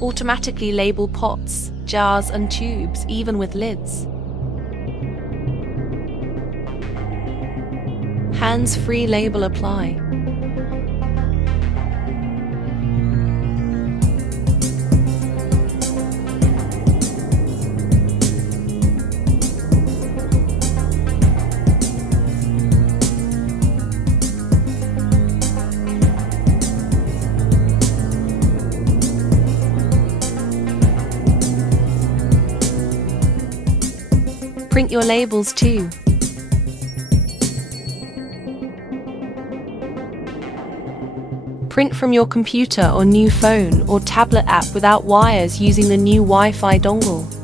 Automatically label pots, jars and tubes, even with lids. Hands-free label apply. Print your labels too. Print from your computer or new phone or tablet app without wires using the new Wi-Fi dongle.